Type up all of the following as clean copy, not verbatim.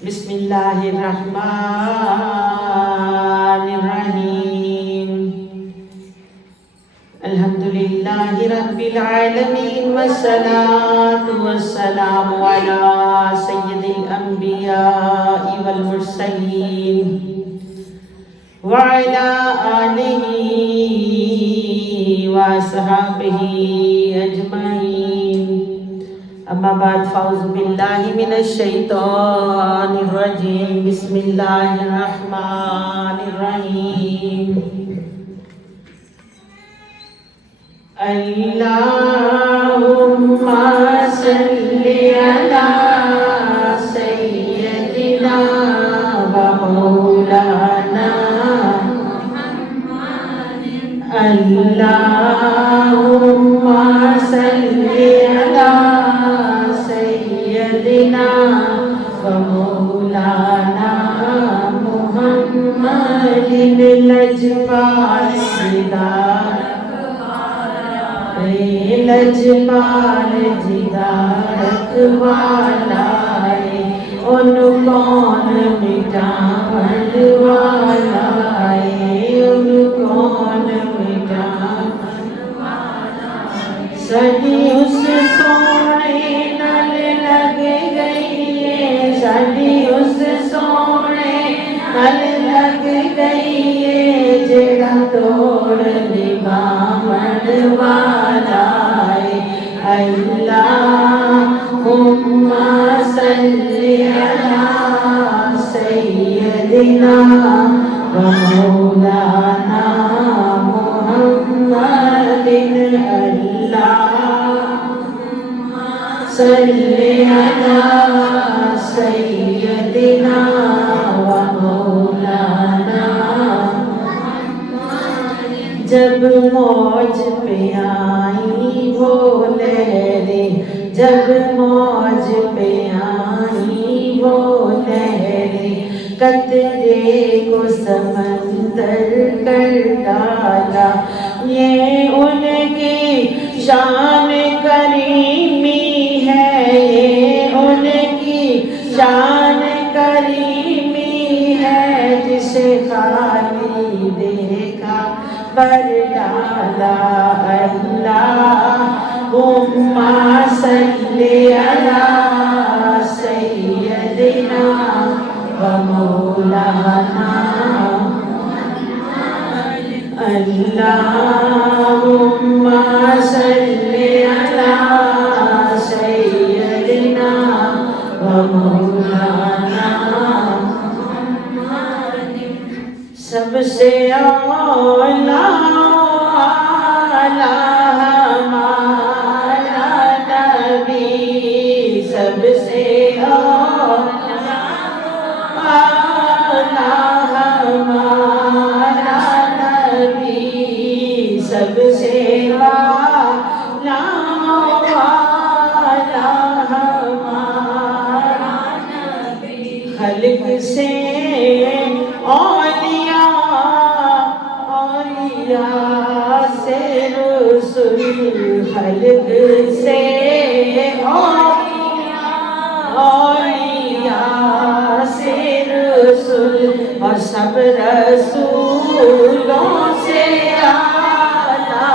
بسم اللہ الرحمن الرحیم الحمدللہ رب العالمین والصلاة والسلام علی سید الانبیاء والمرسلین وعلی آلہ وصحبہ اجمعین اما بعد فاعوذ باللہ من الشیطان الرجیم بسم اللہ الرحمن الرحیم اللہم صلی علی سیدنا و مولانا اللہم صلی علی سیدنا و مولانا محمد لجپال جدارت والائے ان کون مٹاون والائے ان کون مٹاون والائے سڈی اس سونے نال لگ گئی ہے سڈی اس سونے نال لگ گئی ہے جڑا توڑ نبھاون والا اللہم صلی علی سیدنا و مولانا محمد اللہم صلی علی سیدنا و مولانا جب موج پہ آئی وہ لہریں جب موج پہ آئی وہ لہریں قطرے کو سمندر کر ڈالا یہ ان کی شان کریمی ہے یہ ان کی شان کریمی ہے جسے خالی دیکھا پر ڈالا اللہم صلی علی سیدنا و مولانا اللہم صلی علی سیدنا و مولانا سب سے اولا ہمارا نبی سب سے اولا ہمارا نبی سب سے اولا ہمارا نبی خلق سے اولیاء سے رسول خلق سے اولیاء سے رسول اور سب رسولوں سے اعلیٰ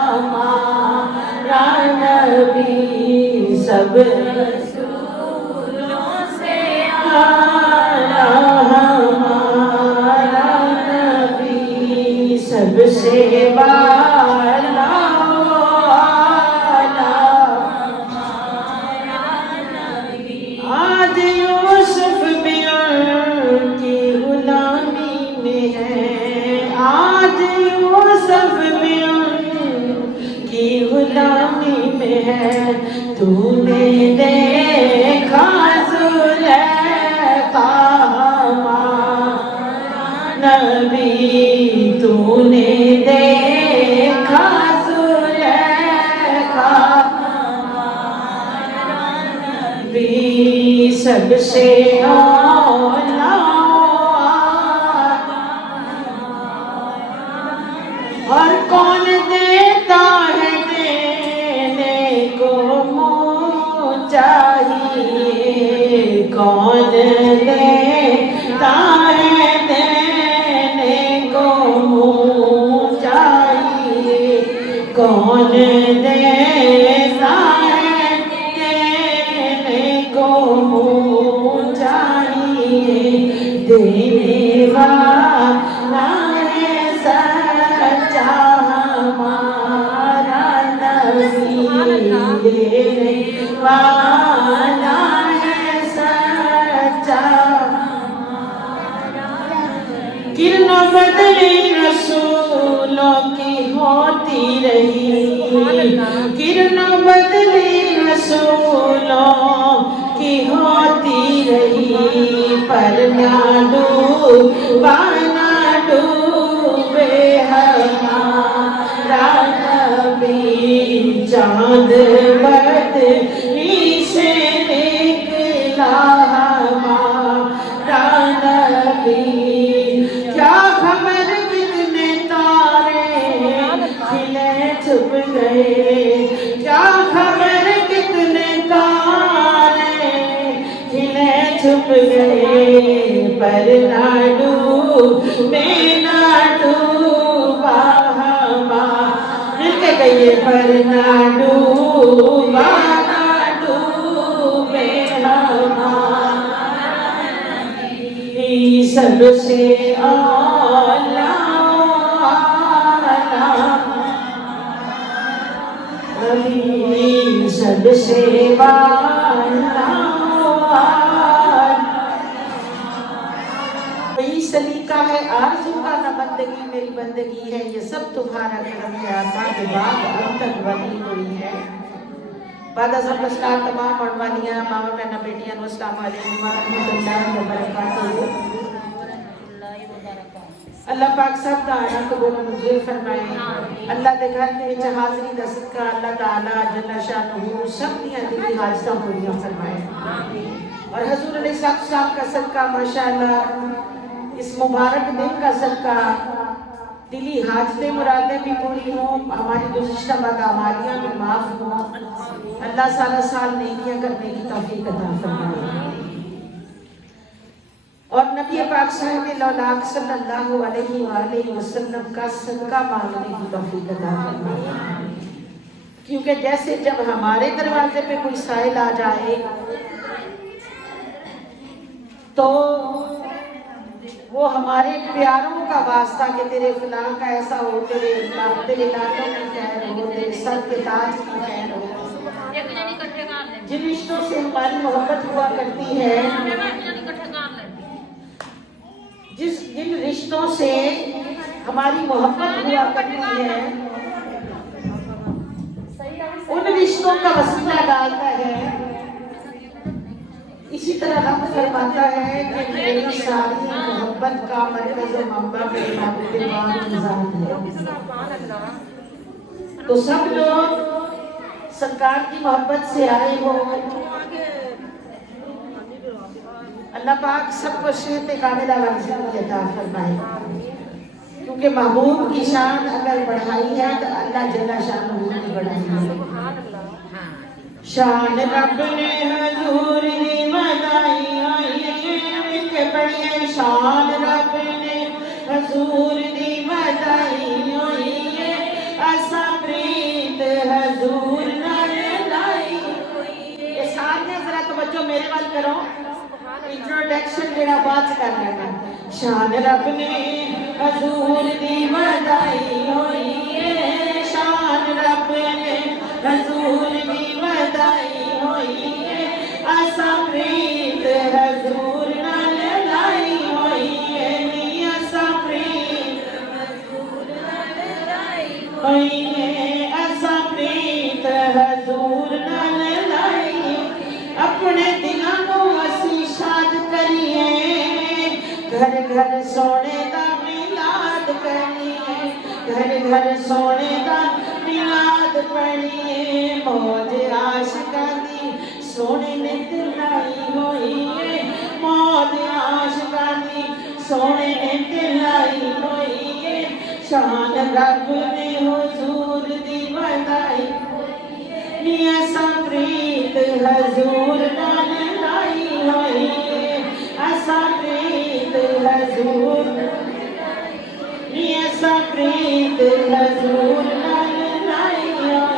ہمارا نبی سب رسولوں سے اعلیٰ ہمارا نبی سب سے بالا آج یوسف بھی ان کی غلامی میں ہے آج یوسف بھی ان کی غلامی میں ہے تو نے دیکھا زلیخا ہمارا نبی تو نے دیکھا زلیخا ہمارا نبی سب سے اولا اور کون دیتا ہے دینے کو منہ چاہیے دیتا ہے دینے کو منہ چاہیے دینے والا ہے سچا ہمارا نبی دینے والا ہے سچا کرنوں بدلی رسولوں کی ہوتی رہی کرنوں بدلی رسولوں کی ہوتی رہی پر نہ ڈوبا نہ ڈوبے ہمارا نبی چاند بدری سے نکلا ہمارا نبی کیا خبر کتنے تارے کھلے چھپ گئے کیا خبر کتنے تارے کھلے چھپ گئے پر نہ ڈوبے نہ ڈوبا ہمارا مل کے کہیے پر نہ ڈوبا نہ ڈوبے ہمارا سب سے اعلیٰ نبی سب سے اعلیٰ وہی سلیقہ ہے آرزو کا نہ بندگی میری بندگی ہے یہ سب تمہارا کرم ہے آسان بعد اب تک بنی ہوئی ہے بعد ازم اسلام تمام عنوانیاں ماما بہنہ بیٹیاں السلام علیکم ورحمۃ اللہ وبرکاتہ اللہ پاک سب دا آنا قبول منظور فرمائے اللہ دے گھر دے وچ حاضری دا صدقہ اللہ تعالی جل شانہ سب دیاں دلی حاجتاں پوریاں فرمائے اور حضور علیہ السلام کا صدقہ ماشاءاللہ اس مبارک دن کا صدقہ دلی حاجتیں مرادیں بھی پوری ہوں ہماری گزشتہ بدعمالیاں بھی معاف ہوں اللہ سالہ سال نیکیاں کرنے کی توفیق عطا فرمائے اور نبی پاک صاحب لولاک صلی اللہ علیہ وآلہ وسلم کا صدقہ مانگنے کی توفیق عطا فرمائے کیونکہ جیسے جب ہمارے دروازے پہ کوئی سائل آ جائے تو وہ ہمارے پیاروں کا واسطہ کہ تیرے فلاں کا ایسا ہو تیرے لاتوں کی خیر ہو تیرے سر کے تاج کی خیر ہو جن رشتوں سے ہماری محبت ہوا کرتی ہے جن رشتوں سے ہماری محبت ہوا کرتی ہے ان رشتوں کا وسیلہ ڈالتا ہے اسی طرح رب فرماتا ہے کہ میری ساری محبت کا مرکز و منبع میرے محبوب پاک ذات ہے تو سب لوگ سرکار کی محبت سے آئے ہو اللہ پاک سب کو صحت کاملہ والی زندگی عطا فرمائے کیونکہ محبوب کی شان اگر بڑھائی ہے تو اللہ جل شانہ بھی بڑھائی ہے شان رب نے حضور دی بڑھائی مل کے پڑھیے شان رب نے حضور دی بڑھائی ایسا پریت حضور نال لائی یہ سارے ذرا توجہ میرے وال کرو انٹروڈکشن میرا بات کر لینا شان رب نے حضور دی بڑھائی ہوئی ہے شان رب نے حضور دی بڑھائی ہوئی ہے ایسا پریت حضور نال لائی ہوئی ہے ایسا پریت حضور نال لائی ہوئی ہے ایسا پریت حضور نال لائی اپنے دلوں کو وسیع شاد کریے گھر گھر سونے دا میلاد کریے گھر گھر سونے دا میلاد پڑھیے موج عاشقاں دی سونے نے دلائی ہوئی ہے موج عاشقاں دی سونے نے دلائی ہوئی ہے شان رب نے حضور دی بڑھائی ایسا پریت حضور نال لائی ہوئی ہے ایسا پریت حضور ایسا پریت حضور نال لائی ہوئی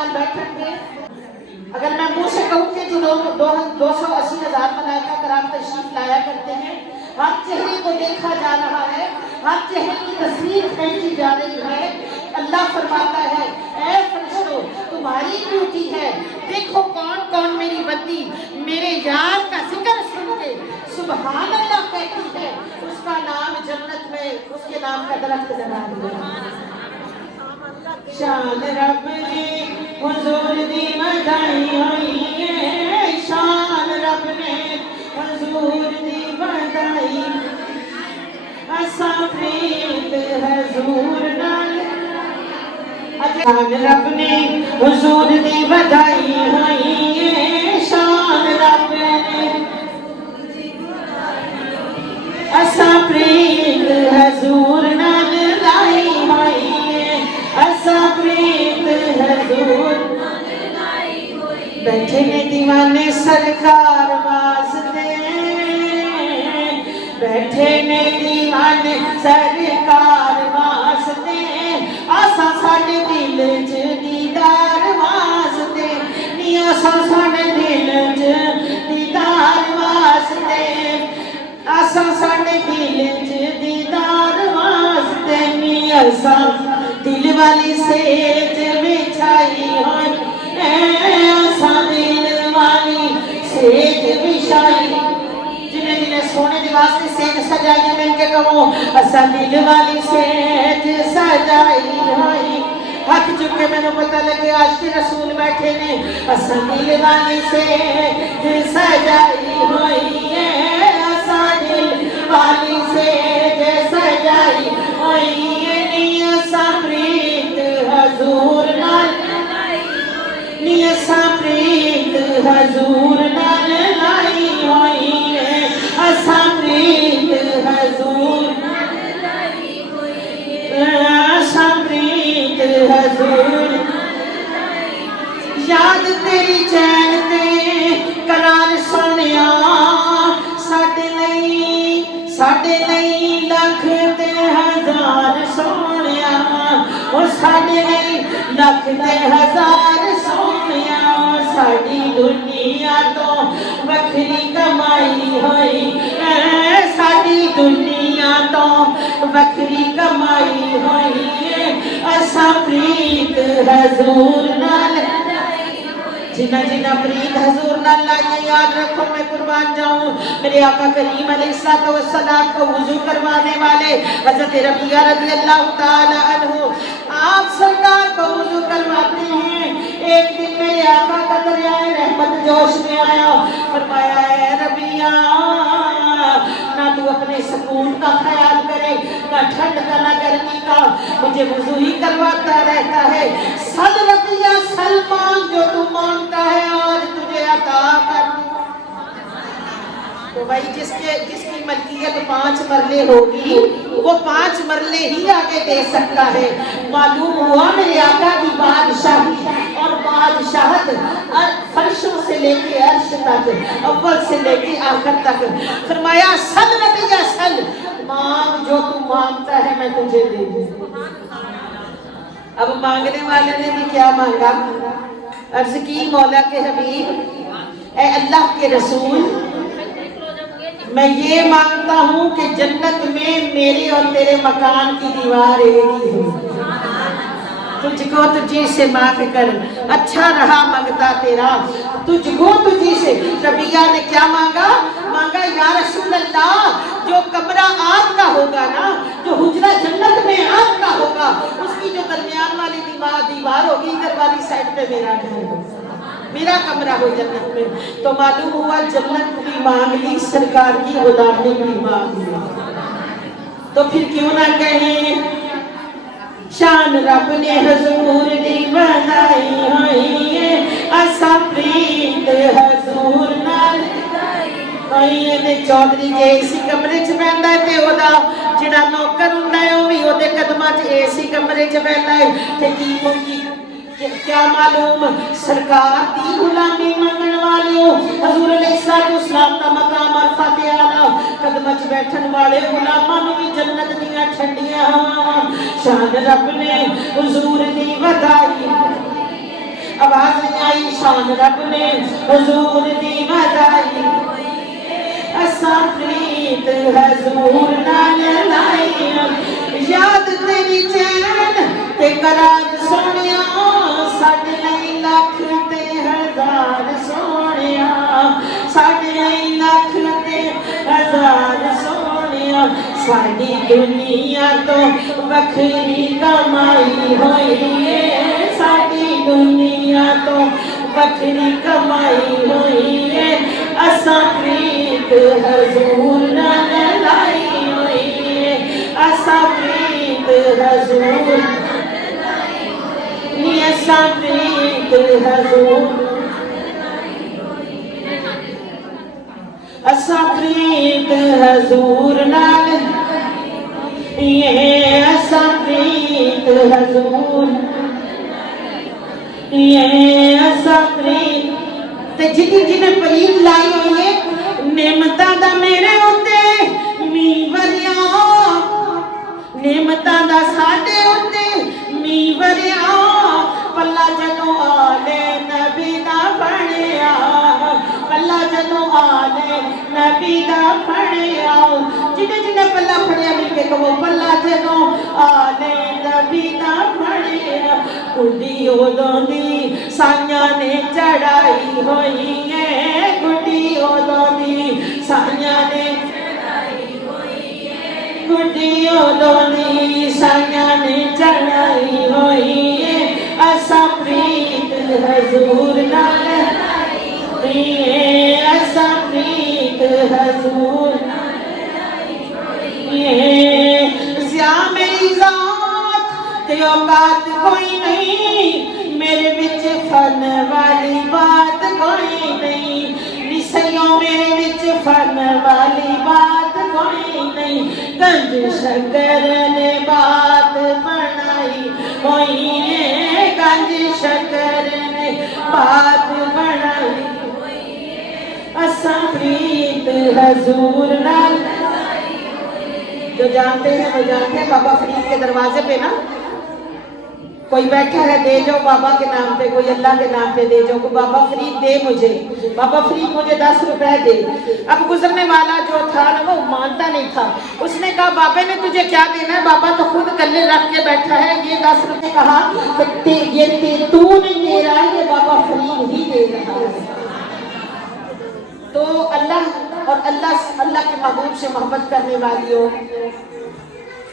नाल बैठेंगे। अगर मैं मुंह से कहूँ कि जो 280,000 मलाइका कराम तशरीफ लाया करते हैं, हर चेहरे को देखा जा रहा है, हर चेहरे की तस्वीर खींची जा रही है। अल्लाह फरमाता है, ऐ फरिश्तों, तुम्हारी ड्यूटी है, देखो कौन कौन मेरी बंदी मेरे यार का जिक्र सुन के सुभान अल्लाह कहती है, उसका नाम जन्नत में उसके नाम का दरख्त लगा दिया। शान रब ने हुजूर दी बधाई होई है, शान रब ने हुजूर दी बधाई, असा प्रीत हुजूर नाल। शान रब ने हुजूर दी बधाई होई है, शान रब ने असा प्रीत हुजूर नाल लाई होई है, असा प्रीत हुजूर। बैठे ने दीवाने सरकार वास्ते, बैठे ने दीवाने सरकार वास्ते, आसा साडे दिल च दीदार वास्ते, नी आसा साडे दिल च दीदार वास्ते, आसा साडे दिल च दीदार वास्ते, नी आसा दिल वाली सेज बिछाई होई, आसा दिल वाली सेज बिछाई। जिन्हें जिन्हें सोने के वास्ते सेज सजाई मिल के कहो, असा दिल वाली सेज सजाई होई। हाथ चुक के मैंने पता लगे आज के रसूल बैठे ने, असा दिल वाली सेज सजाई होई है, असा दिल वाली सेज सजाई होई है, नी असा प्रीत हुजूर नाल, नी असा प्रीत हुजूर नाल लाई होई है, असा प्रीत हुजूर नाल लाई होई है, असा प्रीत हुजूर। याद तेरी चैन ते करार सोनिया, साडे लई लख ते हजार सोनिया, ओ साडे लई लख ते हजार सोनिया, साडी दुनिया तो वखरी कमाई होई, साडी दुनिया तो वखरी कमाई होई है, असा प्रीत हुजूर नाल। जिन्ना जिन्ना प्रीत हुजूर नाल लाई, याद रखो मैं कुर्बान जाऊं, मेरे आका करीम अलैहिस्सलातु वस्सलाम को वुजू करवाने वाले हजरत रबिया रज़ी अल्लाह ताला अन्हु आप सरकार को वुजू करवाते हैं। एक दिन मेरे आका का दरियाए रहमत जोश में आया, फरमाया है रबिया, ना तू अपने सुकून का ख्याल करे, ना ठंड का ना गर्मी का, मुझे वुजू ही करवाता रहता है। सल रबिया सलमान, जो तू मांगता है आज तुझे अता कर। तो भाई जिसकी मलकियत 5 मरले होगी वो 5 मरले ही आगे दे सकता है। मालूम हुआ मेरे आका की बादशाही और बादशाहत फर्शों से लेके अर्श तक, अव्वल से लेके आखिर तक। फरमाया सल रबिया सल, मांग जो तू मांगता है मैं तुझे दे दूंगा। अब मांगने वाले ने भी क्या मांगा? अर्ज की मौला के हबीब, ए अल्लाह के रसूल, मैं ये मांगता हूँ कि जन्नत में मेरे और तेरे मकान की दीवार एक ही हो, तुझको तुझी से मांग कर, अच्छा रहा मंगता तेरा, तुझको तुझी से। रबिया ने क्या मांगा? मांगा या रसूल अल्लाह, जो कमरा आग का होगा ना, जो हुजरा जन्नत में आग का होगा, उसकी जो दरमियान वाली दीवार होगी, इधर वाली साइड पे मेरा घर होगा, मेरा कमरा हो जन्नत में। तो मालूम हुआ जन्नत भी मांग ली, सरकार की गुलामी भी मांग ली। तो फिर क्यों ना कहें शान रब ने हुजूर दी बनाई होई है, असा प्रीत हुजूर नाल होई है। चौधरी जे इसी कमरे च बैठा है ते ओदा जिहड़ा नौकर हुंदा है ओ भी ओदे कदमां च इसी कमरे च बैठा है ते की क्या मालूम सरकार दी गुलामी मंगण वाले हजूर अलैहिस्सलाम दा मकाम अरफत आला, कदमां च बैठन वाले गुलामां नूं भी जन्नत दीयां ठंडियां हवावां। शान रब ने हुजूर दी वधाई, आवाज नहीं आई, शान रब ने हुजूर दी वधाई, असा प्रीत हजूर नाल लाई, याद तेरी चैन ते करार सोनिया, साडे लई लख ते हजार सोनिया, साडे लई लख ते हजार सोनिया, साडी दुनिया तो वखरी कमाई होई है, साडी दुनिया तो वखरी कमाई होई है, असा प्रीत हजूर नाल लाई होई है, असा प्रीत हजूर नी, असा प्रीत हजूर, असा प्रीत हजूर नाल, ये असा प्रीत हजूर, ये असा प्रीत ते जिन्हें जिन्हें प्रीत लाई हुई है, नेमतां दा मेरे उत्ते मींह वरिया, नेमतां दा साडे उत्ते मींह वरिया, पल्ला जदों आले नबी दा फड़िया, पल्ला जदों आले नबी दा फड़िया, जिन्हें जिन्हें पल्ला फड़िया मिल के कहो, पल्ला जदों आले नबी दा फड़िया, गुड्डी उदों दी साइयां ने चढ़ाई होई है, गुड्डी उदों दी साइयां ने चढ़ाई होई है, गुड्डी उदों दी साइयां ने चढ़ाई होई है, असा प्रीत हजूर नाल लाई होई है, असा प्रीत हजूर नाल लाई होई है, ज़िया मेरी ज़ात ते औकात कोई नहीं, मेरे विच फन वाली बात कोई नहीं, निसैयों मेरे विच फन वाली बात कोई नहीं, गंज शक्कर ने बात बनाई कोई है, गंज शक्कर ने बात बनाई, असा प्रीत हजूर नाल, जो जानते हैं वो जानते हैं, बाबा फरीद के दरवाजे पे ना कोई बैठा है, दे जाओ बाबा के नाम पे, कोई अल्लाह के नाम पे दे जाओ, को बाबा फरीद दे मुझे, बाबा फरीद मुझे 10 रुपए दे। अब गुजरने वाला जो था ना वो मानता नहीं था, उसने कहा बाबे ने तुझे क्या देना है, बाबा तो खुद गले रख के बैठा है, ये 10 रुपए कहा ये तू नहीं दे रहा है, ये बाबा फरीद ही दे रहा है। तो अल्लाह और अल्लाह के महबूब से मोहब्बत करने वालियों,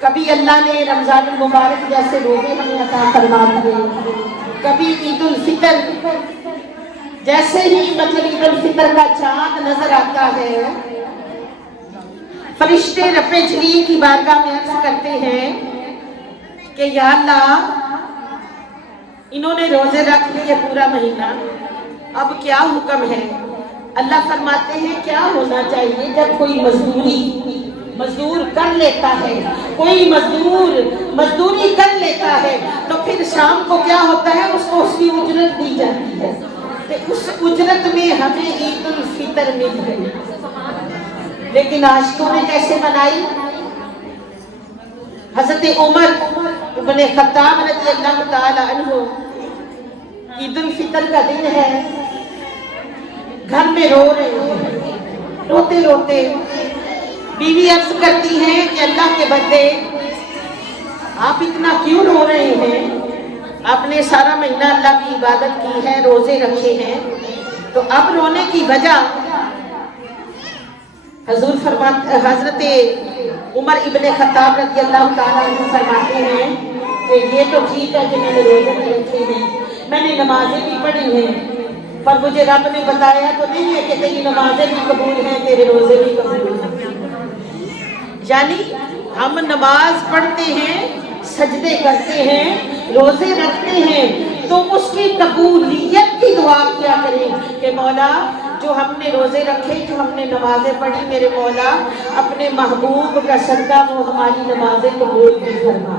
कभी अल्लाह ने रमज़ान मुबारक जैसे रोज़े हमें अता फरमा दिए, कभी ईद उल फितर, जैसे ही मतलब ईद उल फितर का चाँद नजर आता है, फरिश्ते रब्बे जलील की बारगाह में अर्ज़ करते हैं कि या अल्लाह, इन्होंने रोज़े रख लिए पूरा महीना, अब क्या हुक्म है। अल्लाह फरमाते हैं क्या होना चाहिए, जब कोई मजदूर कर लेता है, कोई मजदूरी कर लेता है, तो फिर शाम को क्या होता है, उसको उसकी उजरत दी जाती है, तो उस उजरत में हमें ईद उल फितर मिल गई। लेकिन आशिकों ने कैसे मनाई, हजरत उमर इब्ने खत्ताब रज़ियल्लाहु ताला अन्हु, ईद उल फितर का दिन है, घर में रो रहे हैं, रोते रोते बीवी अर्ज करती है कि अल्लाह के बंदे आप इतना क्यों रो रहे हैं, आपने सारा महीना अल्लाह की इबादत की है, रोजे रखे हैं, तो अब रोने की वजह। हजूर फरमाते, हजरत उमर इब्ने खत्ताब रज़ियल्लाहु ताला अन्हु फरमाते हैं कि ये तो ठीक है कि मैंने रोजे भी रखे हैं, मैंने नमाजें भी पढ़ी हैं, पर मुझे रब ने बताया तो नहीं है कि तेरी नमाजें भी कबूल हैं, तेरे रोजे भी कबूल हैं। यानी हम नमाज पढ़ते हैं, सजदे करते हैं, रोजे रखते हैं, तो उसकी कबूलियत की दुआ किया करें कि मौला जो हमने रोजे रखे, जो हमने नमाजें पढ़ी, मेरे मौला अपने महबूब का सदका वो हमारी नमाजें कबूल भी फरमा।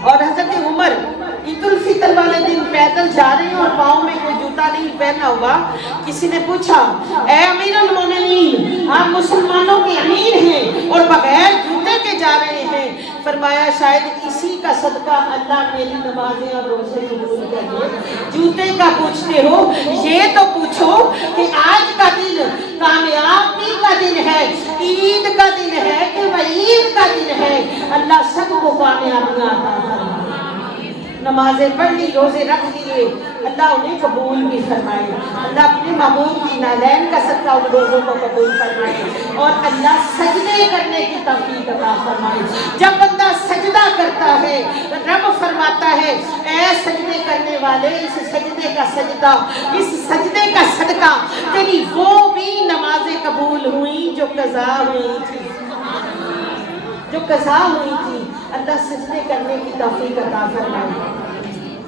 और हजरत उमर ईद उल फितर वाले दिन पैदल जा रहे हैं और पाँव में कोई जूता नहीं पहना हुआ। किसी ने पूछा, ए अमीरुल मोमिनीन, आप मुसलमानों के अमीर हैं और बगैर जूते کے جا رہے ہیں. فرمایا شاید اسی کا صدقہ اللہ میری نمازیں اور روزے قبول کر لے. جوتے کا پوچھتے ہو, یہ تو پوچھو کہ آج کا دن کامیابی کا دن ہے, عید کا دن ہے کہ وعید کا دن ہے. اللہ سب کو کامیابیاں عطا فرمائے. نمازیں پڑھ لی, روزے رکھ لیے, اللہ انہیں قبول بھی فرمائے. اللہ اپنے محبوب کی نالین کا صدقہ ان روزوں کو قبول فرمائے, اور اللہ سجدے کرنے کی توفیق عطا فرمائے. جب بندہ سجدہ کرتا ہے رب فرماتا ہے اے سجدے کرنے والے, اس سجدے کا سجدہ, اس سجدے کا صدقہ تیری وہ بھی نمازیں قبول ہوئی جو قضا ہوئی تھی, جو قضا ہوئی تھی. اللہ سجدے کرنے کی توفیق عطا فرمائے.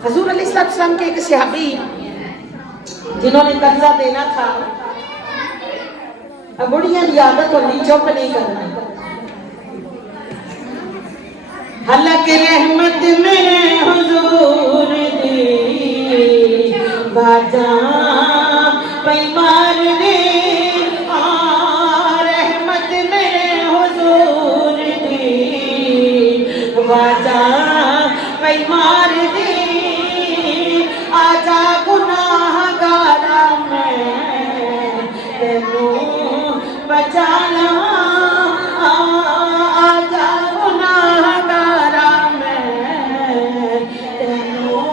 حضور علیہ السلام کے ایک صحابی جنہوں نے قرضہ دینا تھا, اب بڑیاں کی عادت ہوتی چپ نہیں کرنا. حالانکہ رحمت میرے حضور دی باجاں پیمار دے, رحمت میرے حضور دی باجاں پیمار دے. آجا گناہ گارا میں تینوں بچا لواں, آجا گناہ گارا میں تینوں,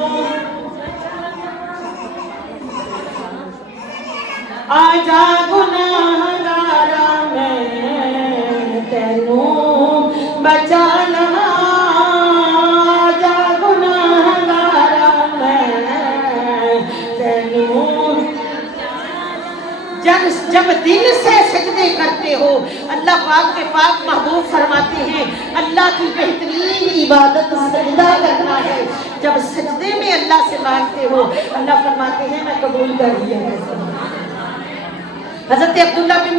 آجا گناہ گارا میں تینوں بچا لواں. جب دل سے سجدے کرتے ہو, اللہ پاک کے پاک محبوب فرماتے ہیں اللہ کی بہترین عبادت سجدہ کرنا ہے. جب سجدے میں اللہ سے مانگتے ہو, اللہ فرماتے ہیں میں قبول کر لیا. حضرت عبداللہ بن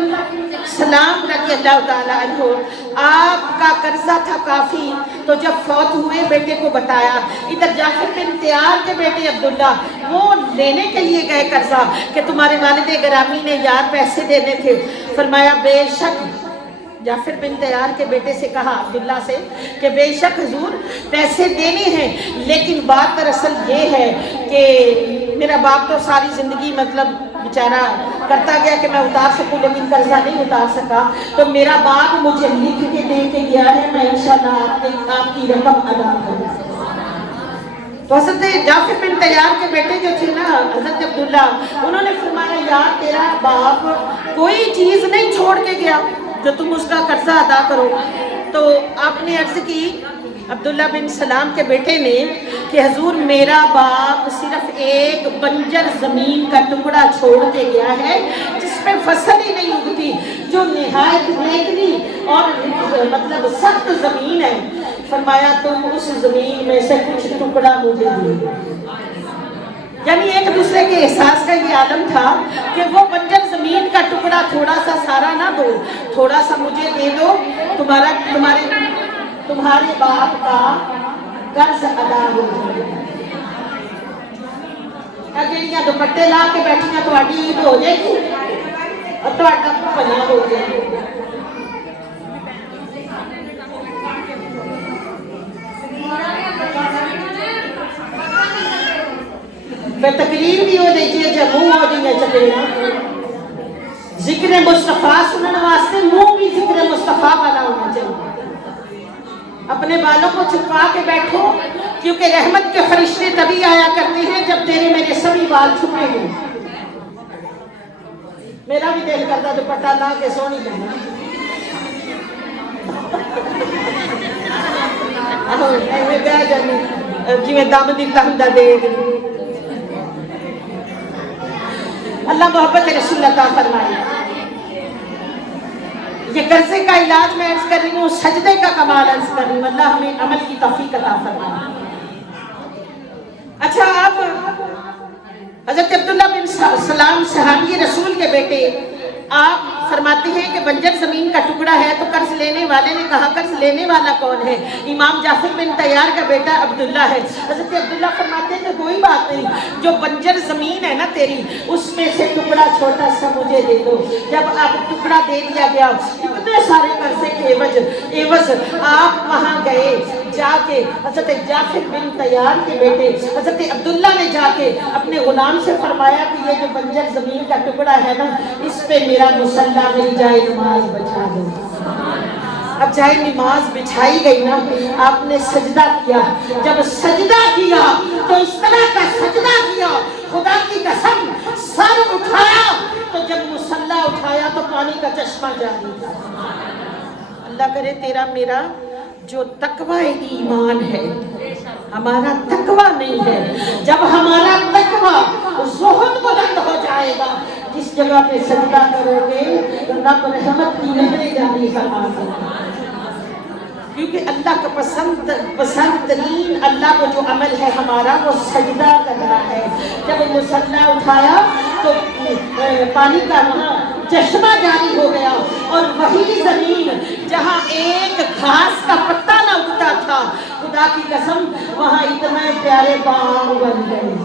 سلام رضی اللہ تعالیٰ عنہ, آپ کا قرضہ تھا کافی, تو جب فوت ہوئے بیٹے کو بتایا. ادھر جعفر بن تیار کے بیٹے عبداللہ وہ لینے کے لیے گئے قرضہ کہ تمہارے والد گرامی نے یار پیسے دینے تھے. فرمایا بے شک, جعفر بن تیار کے بیٹے سے کہا عبداللہ سے کہ بے شک حضور پیسے دینے ہیں, لیکن بات دراصل یہ ہے کہ میرا باپ تو ساری زندگی مطلب بیچارہ کرتا گیا کہ میں اتار سکوں, لیکن قرضہ نہیں اتار سکا, تو میرا باپ مجھے لکھ کے دے کے گیا ہے, میں انشاءاللہ آپ کی رقم ادا کروں. تو حضرت جعفر بن تیار کے بیٹے جو تھے نا حضرت عبداللہ, انہوں نے فرمایا یار تیرا باپ کوئی چیز نہیں چھوڑ کے گیا جو تم اس کا قرضہ ادا کرو. تو آپ نے عرض کی عبداللہ بن سلام کے بیٹے نے کہ حضور میرا باپ صرف ایک بنجر زمین کا ٹکڑا چھوڑ کے گیا ہے جس پہ فصل ہی نہیں اگتی, جو نہایت نیکری اور مطلب سخت زمین ہے. فرمایا تم اس زمین میں سے کچھ ٹکڑا مجھے دے. یعنی ایک دوسرے کے احساس کا یہ عالم تھا کہ وہ بنجر زمین کا ٹکڑا تھوڑا سا سارا نہ دو, تھوڑا سا مجھے دے دو, تمہارے باپ کا قرض ادا ہو جائے. جہاں دوپٹے لا کے بیٹھیاں تہاڈی عید ہو جائے گی اور تہاڈا بھلا ہو جائے گا. پھر تقریر بھی ہو جائے, جب منہ ہو جائے چپیڑا. ذکر مصطفیٰ سننے واسطے منہ بھی ذکر مصطفیٰ والا ہونا چاہیے. اپنے بالوں کو چھپا کے بیٹھو, کیونکہ رحمت کے فرشتے تبھی آیا کرتے ہیں جب تیرے میرے سبھی بال چھپے ہوں. میرا بھی دل کرتا دوپٹہ لا کے سونی جانا. جی دم دیتا ہوں دیکھ. اللہ محبت رسول عطا فرمائے. یہ قرضے کا علاج میں عرض کر رہی ہوں, سجدے کا کمال عرض کر رہی ہوں. اللہ ہمیں عمل کی توفیق عطا فرمائے. اچھا اب حضرت عبداللہ بن سلام صحابی رسول کے بیٹے, آپ फरमाते हैं कि बंजर जमीन का टुकड़ा है तो कर्ज लेने वाले ने कहा कर्ज लेने वाला कौन है? इमाम जाफर बिन तैयार का बेटा अब्दुल्ला है। हज़रत अब्दुल्ला फरमाते हैं कि कोई बात नहीं, जो बंजर जमीन है ना तेरी, उसमें से टुकड़ा छोटा सा मुझे दे दो। जब आप टुकड़ा दे दिया गया, इतने सारे कर्जे के एवज आप वहाँ गए, जाके हज़रत जाफर बिन तैयार के बेटे हज़रत अब्दुल्ला ने जाके अपने गुलाम से फरमाया कि ये जो बंजर जमीन का टुकड़ा है ना, इस पे मेरा मुसल्ला मेरी जाए नमाज बिछा दो। अब जाए नमाज बिछाई गई ना, आपने सजदा किया। जब सजदा किया तो इस तरह का सजदा किया, खुदा की कसम, सर उठाया तो जब मुसल्ला उठाया तो पानी का चश्मा जारी था। अल्लाह करे तेरा मेरा जो तकवा ईमान है, हमारा तकवा नहीं है। जब हमारा तकवा ज़ुहद बुलंद हो जाएगा, जिस जगह पे सजदा करोगे तो रब रहमत की नहरें जारी फरमा देगा। क्योंकि अल्लाह का पसंद तरीन अल्लाह को जो अमल है हमारा, वो सजदा करना है। जब मुसल्ला उठाया तो पानी का वहाँ चश्मा जारी हो गया, और वही जमीन जहाँ एक घास का पत्ता न उगता था, खुदा की कसम वहाँ इतने प्यारे बाग बन गए।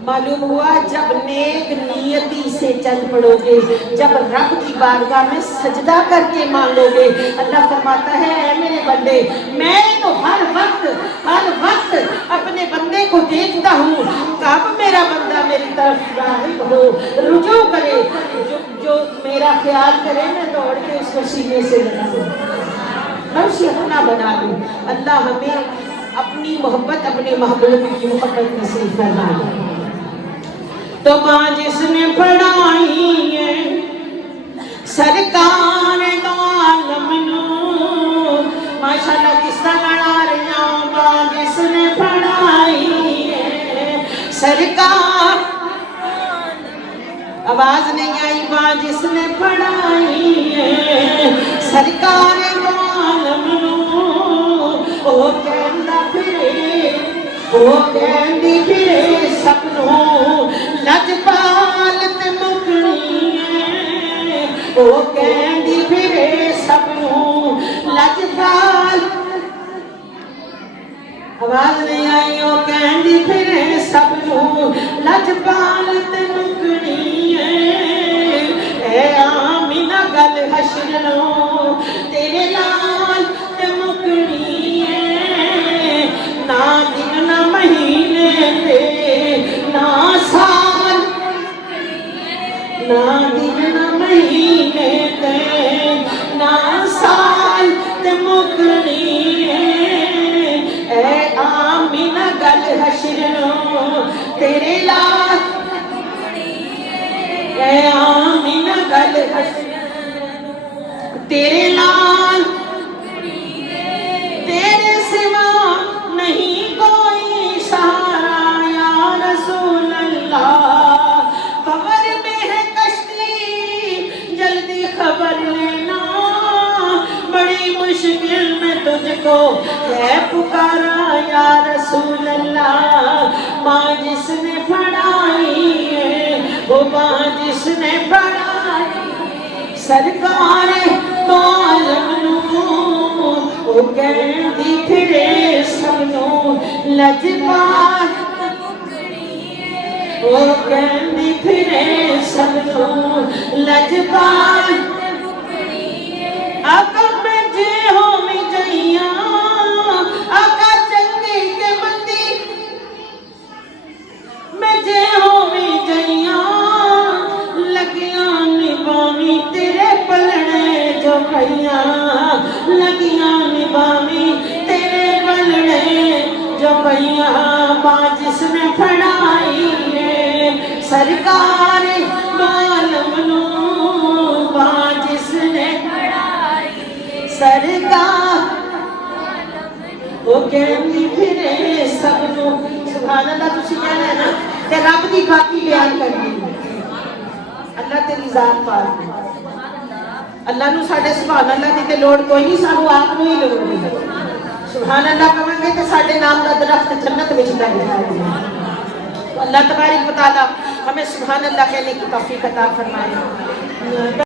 मालूम हुआ जब नेक नियति से चल पड़ोगे, जब रब की बारगाह में सजदा करके मांगोगे, अल्लाह फरमाता है ऐ मेरे बंदे, मैं तो हर वक्त अपने बंदे को देखता हूँ, कब मेरा बंदा मेरी तरफ राग़िब हो, रुजू करे, जो मेरा ख्याल करे, मैं दौड़ के उसको सीने से लगा दूँ, मैं उसे अपना बना लूँ। अल्लाह हमें अपनी मोहब्बत, अपने महबूब की मोहब्बत नसीब फरमाए। तो माँ जिसने पढ़ाई है सरकार दो आलम नू, माशाअल्लाह किस्सा लड़ा रही हूँ। माँ जिसने पढ़ाई है सरकार, आवाज नहीं आई। माँ जिसने पढ़ाई है सरकार दो आलम नू, ओ कहंदा फिरे, ओ कहंदी फिरे सपनों लजपाल ते मुकनी है, ओ कहंदी फिरे सपनों लजपाल, आवाज नहीं आई। ओ कहंदी फिरे सपनों लजपाल ते मुकनी है, ए आमीना गल हशरों तेरे नाल ते मुकनी है, ना दिन ना महीने ते ना साल, ना दिन ना महीने ते ना साल ते मुकनी है, ए आमीना गल हशरों तेरे लाल, ए आमीना गल हशरों तेरे लाल, तेरे सिवा नहीं कोई सहारा या रसूल अल्लाह, खबर में है कश्ती जल्दी खबर लेना, बड़ी मुश्किल में तुझको है पुकारा या रसूल अल्लाह। माँ जिसने पढ़ाई है वो माँ जिसने पढ़ाई सरकार तो आलम नू, ओ कहंदी फिरे सबनों लजपाल, ओ कहंदी फिरे सबनों लजपाल, आका में जे हो में जइया, आका चंगी के मंदी में जे हो में जइया, लगियां निभावी तेरे पलड़े जो भैया, लगियां निभावी तेरे पलड़े जो भैया। माँ जिसने पढ़ाई है सरकार मालम नू, माँ जिसने पढ़ाई सरकार, वो कहंदी फिरे सबनों, सुभान अल्लाह। तुसी कहना है ना ते रब दी बाकी बयान करनी, अल्लाह तेरी जात पाक, अल्लाह नू साडे सुभान अल्लाह दी ते लोड़ कोई नहीं, सानू आप नू ही लोड़ है। सुभान अल्लाह कहांगे ते साडे नाम दा दरख्त जन्नत विच लग जाएगा। अल्लाह तबारक व तआला हमें सुभान अल्लाह कहने की तौफीक अता फरमाए। दुनिया